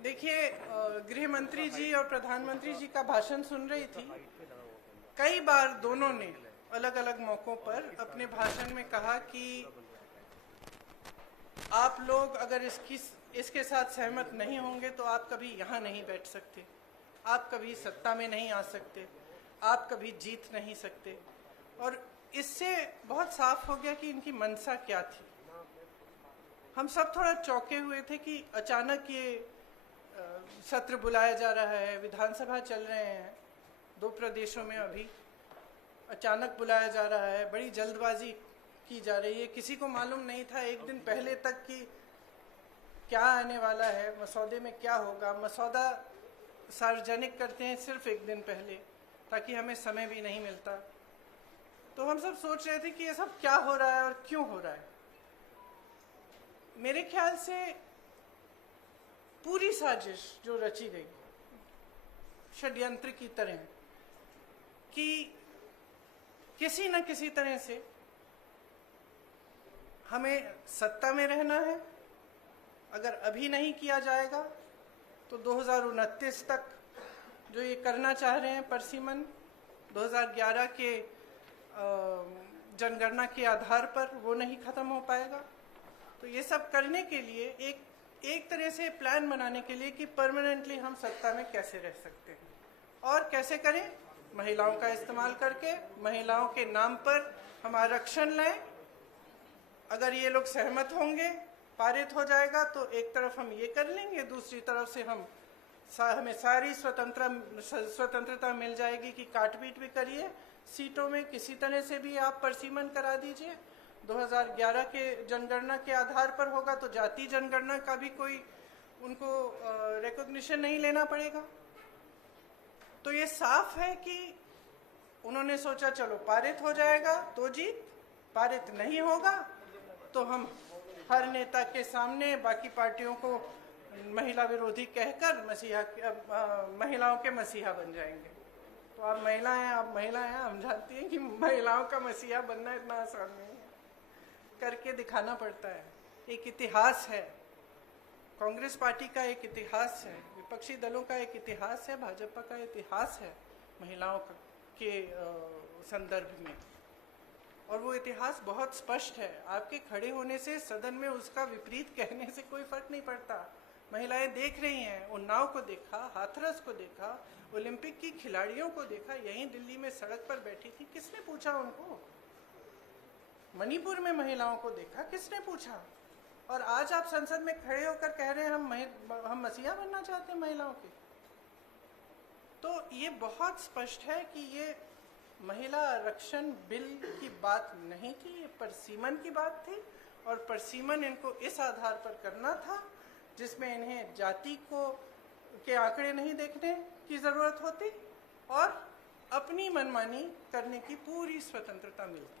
देखिए, गृह मंत्री जी और प्रधानमंत्री जी का भाषण सुन रही थी। कई बार दोनों ने अलग अलग मौकों पर अपने भाषण में कहा कि आप लोग अगर इसके साथ सहमत नहीं होंगे तो आप कभी यहाँ नहीं बैठ सकते, आप कभी सत्ता में नहीं आ सकते, आप कभी जीत नहीं सकते। और इससे बहुत साफ हो गया कि इनकी मंशा क्या थी। हम सब थोड़ा चौंके हुए थे कि अचानक ये सत्र बुलाया जा रहा है, विधानसभा चल रहे हैं 2 प्रदेशों में, अभी अचानक बुलाया जा रहा है, बड़ी जल्दबाजी की जा रही है। किसी को मालूम नहीं था एक दिन पहले तक कि क्या आने वाला है, मसौदे में क्या होगा। मसौदा सार्वजनिक करते हैं सिर्फ एक दिन पहले, ताकि हमें समय भी नहीं मिलता। तो हम सब सोच रहे थे कि ये सब क्या हो रहा है और क्यों हो रहा है। मेरे ख्याल से पूरी साजिश जो रची गई षड्यंत्र की तरह, कि किसी न किसी तरह से हमें सत्ता में रहना है। अगर अभी नहीं किया जाएगा तो 2029 तक जो ये करना चाह रहे हैं परसीमन, 2011 के जनगणना के आधार पर, वो नहीं खत्म हो पाएगा। तो ये सब करने के लिए एक तरह से प्लान बनाने के लिए कि परमानेंटली हम सत्ता में कैसे रह सकते हैं और कैसे करें। महिलाओं का इस्तेमाल करके महिलाओं के नाम पर हम आरक्षण लाएं। अगर ये लोग सहमत होंगे, पारित हो जाएगा, तो एक तरफ हम ये कर लेंगे, दूसरी तरफ से हमें सारी स्वतंत्रता मिल जाएगी कि काट-पीट भी करिए, सीटों में किसी तरह से भी आप परसीमन करा दीजिए। 2011 के जनगणना के आधार पर होगा तो जाति जनगणना का भी कोई उनको रिकॉग्निशन नहीं लेना पड़ेगा। तो ये साफ है कि उन्होंने सोचा चलो पारित हो जाएगा तो जीत, पारित नहीं होगा तो हम हर नेता के सामने बाकी पार्टियों को महिला विरोधी कहकर महिलाओं के मसीहा बन जाएंगे। तो आप महिलाएं हम जानती हैं कि महिलाओं का मसीहा बनना इतना आसान नहीं है, करके दिखाना पड़ता है। एक इतिहास है, कांग्रेस पार्टी का एक इतिहास है, विपक्षी दलों का एक इतिहास है, भाजपा का इतिहास है महिलाओं के संदर्भ में। और वो इतिहास बहुत स्पष्ट है। आपके खड़े होने से सदन में उसका विपरीत कहने से कोई फर्क नहीं पड़ता। महिलाएं देख रही हैं, उन्नाव को देखा, हाथरस को देखा, ओलंपिक की खिलाड़ियों को देखा, यहीं दिल्ली में सड़क पर बैठी थी, किसने पूछा उनको? मणिपुर में महिलाओं को देखा, किसने पूछा? और आज आप संसद में खड़े होकर कह रहे हैं हम मसीहा बनना चाहते हैं महिलाओं के। तो ये बहुत स्पष्ट है कि ये महिला आरक्षण बिल की बात नहीं थी, ये परसीमन की बात थी। और परसीमन इनको इस आधार पर करना था जिसमें इन्हें जाति के आंकड़े नहीं देखने की जरूरत होती और अपनी मनमानी करने की पूरी स्वतंत्रता मिलती।